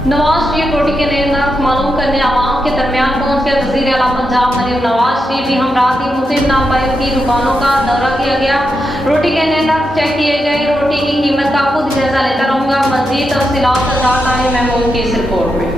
नवाज शरीफ रोटी के नए नर्क मालूम करने आवाम के दरमियान पहुंच गए। वज़ीर आला पंजाब मरीम नवाज शरीफ भी हमरा थी। मुस्लिम नाबायों की दुकानों का दौरा किया गया, रोटी के नए नर्क चेक किए गए। रोटी की कीमत का खुद जायजा लेता रहूँगा। मज़ीद तफसीलात ताहिर महमूद की इस रिपोर्ट में।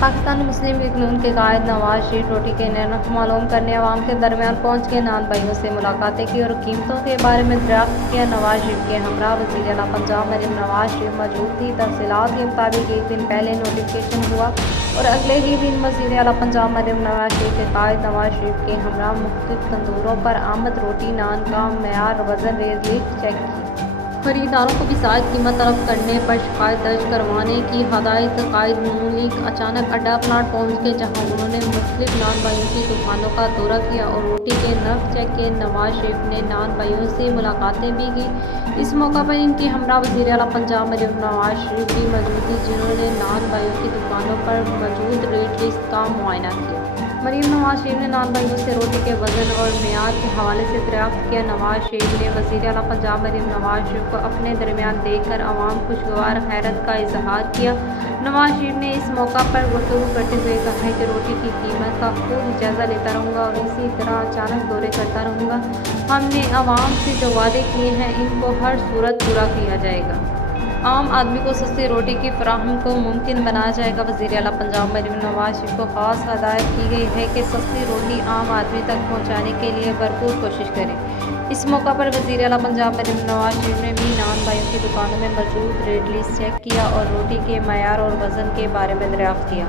पाकिस्तान मुस्लिम लीग नून के कायद नवाज शरीफ रोटी के नए नर्क मालूम करने अवाम के दरमियान पहुंच के नान भाइयों से मुलाकातें की और कीमतों के बारे में दरियाफ्त किया। नवाज शरीफ के हमरा वज़ीर आला पंजाब मरीम नवाज शरीफ मौजूद थी। तफसीलात के मुताबिक एक दिन पहले नोटिफिकेशन हुआ और अगले ही दिन वज़ीर आला पंजाब मरीम नवाज शरीफ के कायद नवाज शरीफ के हमरा मुख्तलिफ तंदूरों पर आमद रोटी नान का मेयार वज़न रेट लिस्ट चेक की। खरीदारों को भी जायद कीमत तलब करने पर शिकायत दर्ज करवाने की हदायत। कायद नून लीग अचानक अड्डा प्लाट पहुंच गए, जहां उन्होंने मुख्तलिफ नान भाइयों की दुकानों का दौरा किया और रोटी के नर्क चेक किए। नवाज शरीफ ने नान भाइयों से मुलाकातें भी की। इस मौका पर इनके हमरा वज़ीर आला पंजाब मरीम नवाज शरीफ भी मौजूद थी, जिन्होंने नान भाइयों की दुकानों पर मौजूद रेट लिस्ट का मुआयना किया। मरीम नवाज शरीफ ने नान भाइयों से रोटी के वज़न और मेयार के हवाले से दरियाफ्त किया। नवाज शरीफ ने वज़ीर आला पंजाब मरीम नवाज शरीफ को अपने दरमियान देखकर अवाम खुशगवार हैरत का इजहार किया। नवाज शरीफ ने इस मौका पर गुफ्तगू करते हुए कहा है कि रोटी की कीमत का खूब जायजा लेता रहूँगा और इसी तरह अचानक दौरे करता रहूँगा। हमने अवाम से जो वादे किए हैं इनको हर सूरत पूरा किया जाएगा। आम आदमी को सस्ती रोटी की फराहम को मुमकिन बनाया जाएगा। वज़ीर आला पंजाब मरीम नवाज शरीफ को ख़ास हदायत की गई है कि सस्ती रोटी आम आदमी तक पहुँचाने के लिए भरपूर कोशिश करें। इस मौका पर वज़ीर आला पंजाब मरीम नवाज शरीफ ने भी नान भाइयों की दुकानों में मौजूद रेट लिस्ट चेक किया और रोटी के मयार और वज़न के बारे में दरियाफ्त किया।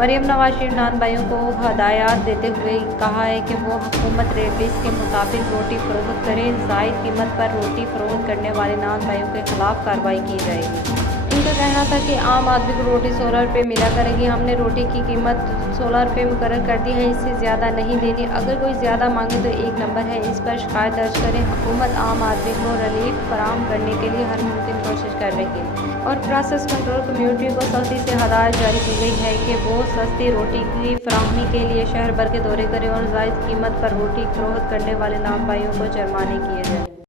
मरीम नवाज शरीफ नान भाइयों को हदायत देते हुए कहा है कि वो हुकूमत रेट लिस्ट के मुताबिक रोटी फ़रोख्त करें। ज़ायद कीमत पर रोटी फ़रोख्त करने वाले नान भाइयों के खिलाफ कार्रवाई की जाएगी। इनका कहना था कि आम आदमी को रोटी 16 रुपये मिला करेगी। हमने रोटी की कीमत 16 रुपये मुकर्रर कर दी है, इससे ज़्यादा नहीं देनी। अगर कोई ज़्यादा मांगे तो एक नंबर है, इस पर शिकायत दर्ज करें। हुकूमत आम आदमी को रिलीफ फराहम करने के लिए हर मुमकिन कोशिश कर रही है और प्रोसेस कंट्रोल कम्यूनिटी को सख्ती से हदायत जारी की गई है कि वो सस्ती रोटी की फराहमी के लिए शहर भर के दौरे करें और जायद कीमत पर रोटी फरोख्त करने वाले नान भाइयों को जुर्माने किए जाएँ।